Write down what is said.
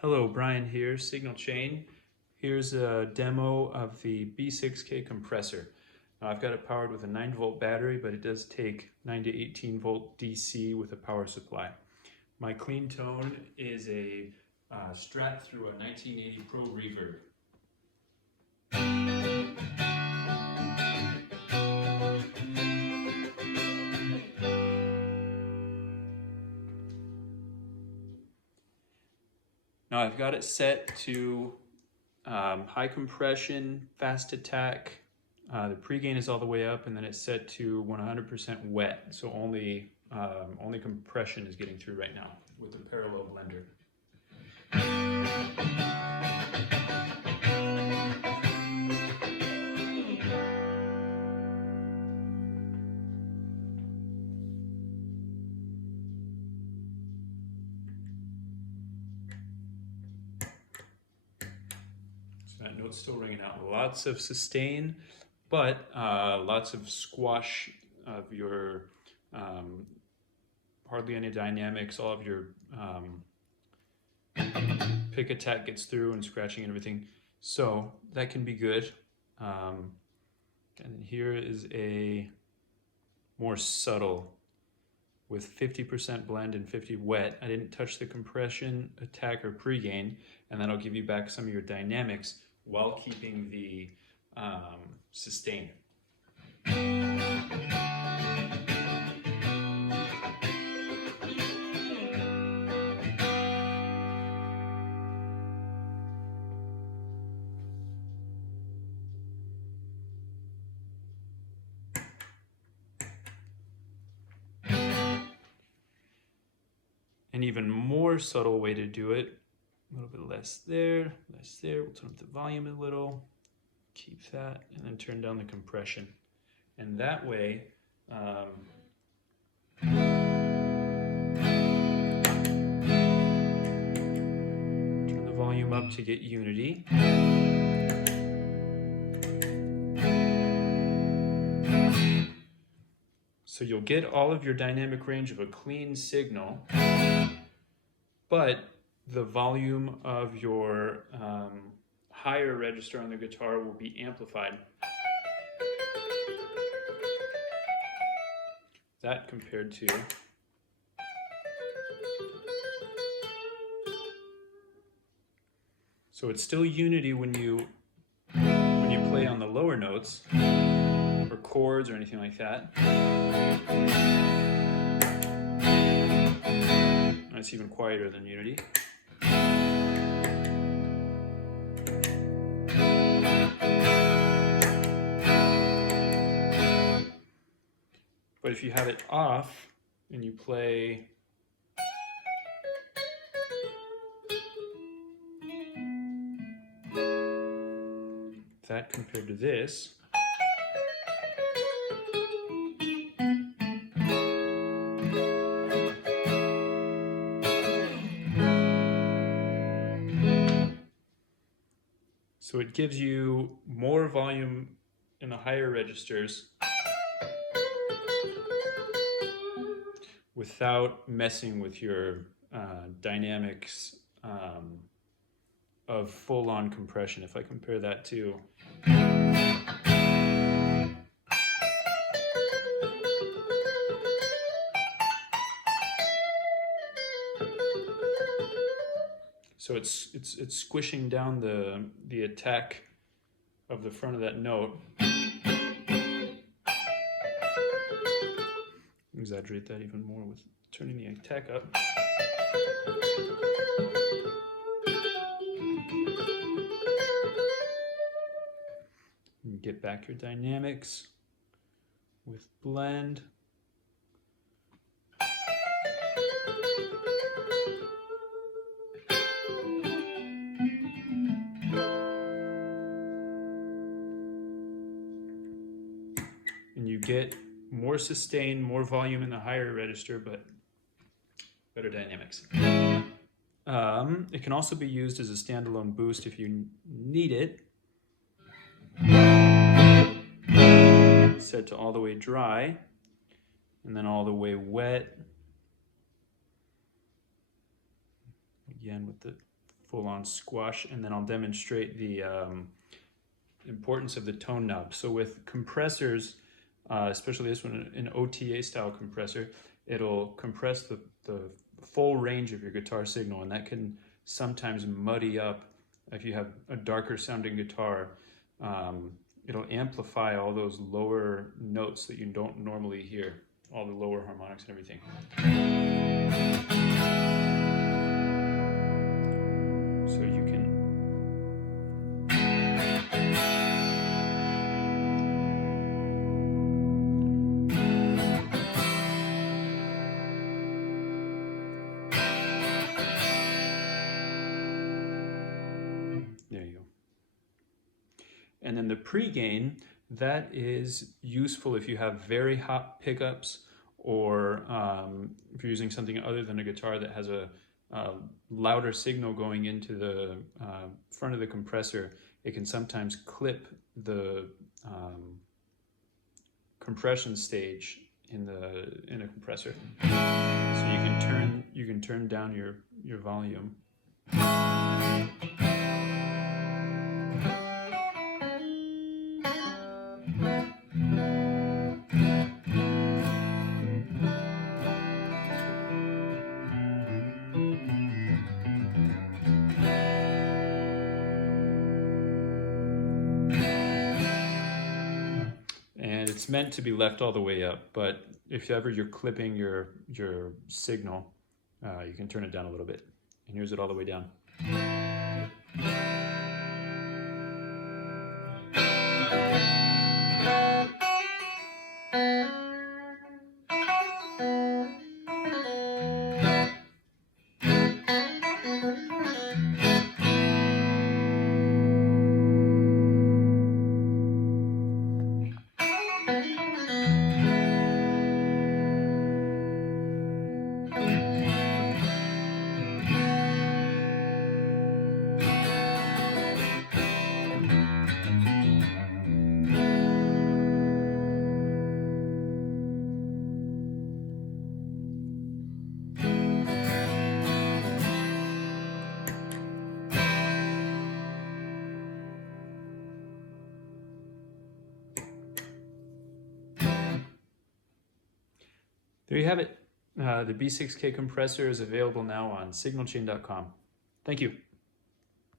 Hello, Brian here, Signal Chain. Here's a demo of the B6K compressor. Now, I've got it powered with a 9-volt battery, but it does take 9 to 18 volt DC with a power supply. My clean tone is a Strat through a 1980 Pro Reverb. Now I've got it set to high compression, fast attack. The pregain is all the way up, and then it's set to 100% wet, so only compression is getting through right now with the parallel blender. That note's still ringing out. Lots of sustain, but lots of squash of your hardly any dynamics. All of your pick attack gets through and scratching and everything. So that can be good. And here is a more subtle with 50% blend and 50 wet. I didn't touch the compression, attack, or pregain, and that'll give you back some of your dynamics while keeping the sustain. An even more subtle way to do it, a little bit less there, less there. We'll turn up the volume a little, keep that, and then turn down the compression. And that way, turn the volume up to get unity. So you'll get all of your dynamic range of a clean signal, but the volume of your higher register on the guitar will be amplified. That compared to so it's still unity when you play on the lower notes or chords or anything like that. It's even quieter than unity. But if you have it off and you play that compared to this, so it gives you more volume in the higher registers without messing with your dynamics of full-on compression. If I compare that to so it's squishing down the attack of the front of that note. Exaggerate that even more with turning the attack up. And get back your dynamics with blend. And you get more sustain, more volume in the higher register, but better dynamics. It can also be used as a standalone boost if you need it. Set to all the way dry, and then all the way wet. Again with the full-on squash, and then I'll demonstrate the importance of the tone knob. So with compressors, especially this one, an OTA style compressor, it'll compress the full range of your guitar signal, and that can sometimes muddy up. If you have a darker sounding guitar, it'll amplify all those lower notes that you don't normally hear, all the lower harmonics and everything. So you can there you go. And then the pre-gain, that is useful if you have very hot pickups, or if you're using something other than a guitar that has a louder signal going into the front of the compressor. It can sometimes clip the compression stage in a compressor. So you can turn down your volume. And it's meant to be left all the way up, but if ever you're clipping your signal, you can turn it down a little bit. And here's it all the way down. There you have it. The B6K compressor is available now on signalchain.com. Thank you.